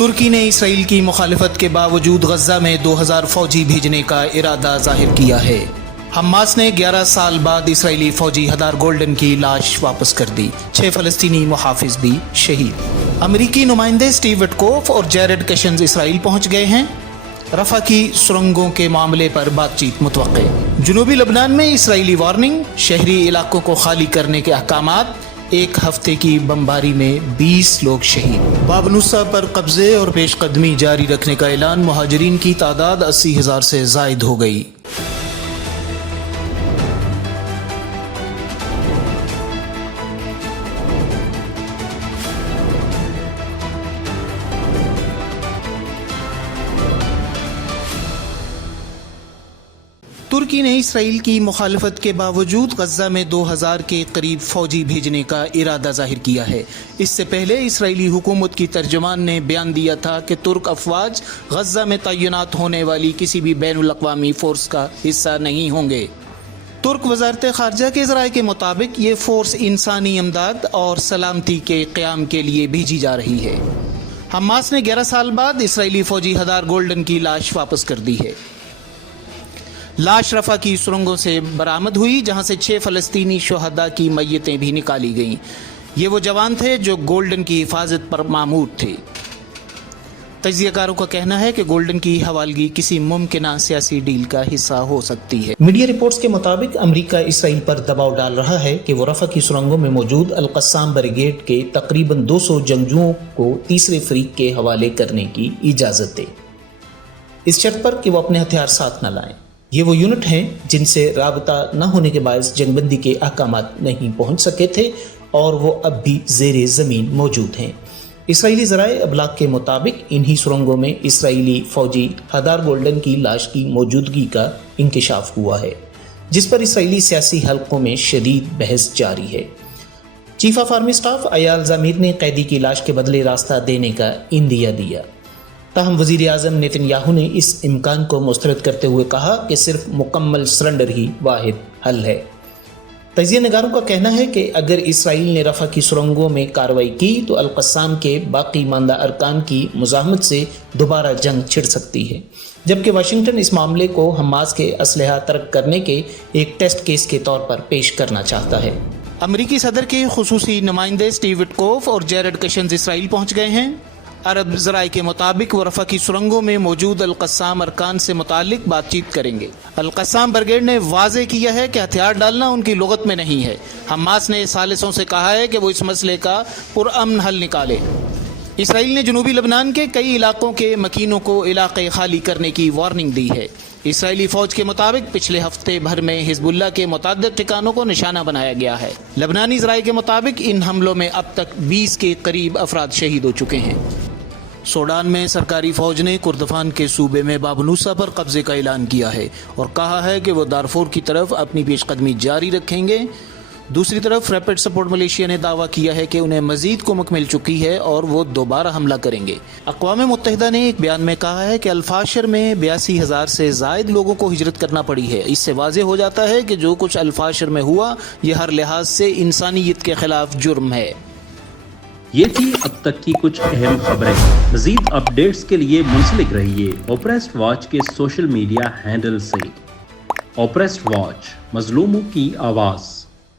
ترکی نے اسرائیل کی مخالفت کے باوجود غزہ میں 2000 فوجی بھیجنے کا ارادہ ظاہر کیا ہے۔ حماس نے 11 سال بعد اسرائیلی فوجی ہدار گولڈن کی لاش واپس کر دی۔ 6 فلسطینی محافظ بھی شہید۔ امریکی نمائندے سٹیو وٹکوف اور جیرڈ کشنز اسرائیل پہنچ گئے ہیں۔ رفح کی سرنگوں کے معاملے پر بات چیت متوقع۔ جنوبی لبنان میں اسرائیلی وارننگ، شہری علاقوں کو خالی کرنے کے احکامات۔ 1 ہفتے کی بمباری میں 20 لوگ شہید۔ باب نصا پر قبضے اور پیش قدمی جاری رکھنے کا اعلان۔ مہاجرین کی تعداد 80,000 سے زائد ہو گئی۔ ترکی نے اسرائیل کی مخالفت کے باوجود غزہ میں 2000 کے قریب فوجی بھیجنے کا ارادہ ظاہر کیا ہے۔ اس سے پہلے اسرائیلی حکومت کی ترجمان نے بیان دیا تھا کہ ترک افواج غزہ میں تعینات ہونے والی کسی بھی بین الاقوامی فورس کا حصہ نہیں ہوں گے۔ ترک وزارت خارجہ کے ذرائع کے مطابق یہ فورس انسانی امداد اور سلامتی کے قیام کے لیے بھیجی جا رہی ہے۔ حماس نے 11 سال بعد اسرائیلی فوجی ہدار گولڈن کی لاش واپس کر دی ہے۔ لاش رفح کی سرنگوں سے برآمد ہوئی، جہاں سے 6 فلسطینی شہداء کی میتیں بھی نکالی گئیں۔ یہ وہ جوان تھے جو گولڈن کی حفاظت پر مامور تھے۔ تجزیہ کاروں کا کہنا ہے کہ گولڈن کی حوالگی کسی ممکنہ سیاسی ڈیل کا حصہ ہو سکتی ہے۔ میڈیا رپورٹس کے مطابق امریکہ اسرائیل پر دباؤ ڈال رہا ہے کہ وہ رفح کی سرنگوں میں موجود القسام بریگیڈ کے تقریباً 200 جنگجوؤں کو تیسرے فریق کے حوالے کرنے کی اجازت دے، اس شرط پر کہ وہ اپنے ہتھیار ساتھ نہ لائیں۔ یہ وہ یونٹ ہیں جن سے رابطہ نہ ہونے کے باعث جنگ بندی کے احکامات نہیں پہنچ سکے تھے اور وہ اب بھی زیر زمین موجود ہیں۔ اسرائیلی ذرائع ابلاغ کے مطابق انہی سرنگوں میں اسرائیلی فوجی ہدار گولڈن کی لاش کی موجودگی کا انکشاف ہوا ہے، جس پر اسرائیلی سیاسی حلقوں میں شدید بحث جاری ہے۔ چیف آف آرمی اسٹاف ایال زمیر نے قیدی کی لاش کے بدلے راستہ دینے کا عندیہ دیا، تاہم وزیر اعظم نیتن یاہو نے اس امکان کو مسترد کرتے ہوئے کہا کہ صرف مکمل سرنڈر ہی واحد حل ہے۔ تجزیہ نگاروں کا کہنا ہے کہ اگر اسرائیل نے رفح کی سرنگوں میں کارروائی کی تو القسام کے باقی ماندہ ارکان کی مزاحمت سے دوبارہ جنگ چھڑ سکتی ہے، جبکہ واشنگٹن اس معاملے کو حماس کے اسلحہ ترک کرنے کے ایک ٹیسٹ کیس کے طور پر پیش کرنا چاہتا ہے۔ امریکی صدر کے خصوصی نمائندے سٹیو وٹکوف اور جیرڈ کشنز اسرائیل پہنچ گئے ہیں۔ عرب ذرائع کے مطابق وہ رفح کی سرنگوں میں موجود القسام ارکان سے متعلق بات چیت کریں گے۔ القسام بریگیڈ نے واضح کیا ہے کہ ہتھیار ڈالنا ان کی لغت میں نہیں ہے۔ حماس نے ثالثوں سے کہا ہے کہ وہ اس مسئلے کا پرامن حل نکالے۔ اسرائیل نے جنوبی لبنان کے کئی علاقوں کے مکینوں کو علاقے خالی کرنے کی وارننگ دی ہے۔ اسرائیلی فوج کے مطابق پچھلے ہفتے بھر میں حزب اللہ کے متعدد ٹھکانوں کو نشانہ بنایا گیا ہے۔ لبنانی ذرائع کے مطابق ان حملوں میں اب تک 20 کے قریب افراد شہید ہو چکے ہیں۔ سوڈان میں سرکاری فوج نے کردفان کے صوبے میں باب نوسا پر قبضے کا اعلان کیا ہے اور کہا ہے کہ وہ دارفور کی طرف اپنی پیش قدمی جاری رکھیں گے۔ دوسری طرف ریپڈ سپورٹ ملیشیا نے دعویٰ کیا ہے کہ انہیں مزید کمک مل چکی ہے اور وہ دوبارہ حملہ کریں گے۔ اقوام متحدہ نے ایک بیان میں کہا ہے کہ الفاشر میں 82,000 سے زائد لوگوں کو ہجرت کرنا پڑی ہے۔ اس سے واضح ہو جاتا ہے کہ جو کچھ الفاشر میں ہوا یہ ہر لحاظ سے انسانیت کے خلاف جرم ہے۔ یہ تھی اب تک کی کچھ اہم خبریں۔ مزید اپڈیٹس کے لیے منسلک رہیے اوپریسٹ واچ کے سوشل میڈیا ہینڈل سے۔ اوپریسٹ واچ، مظلوموں کی آواز۔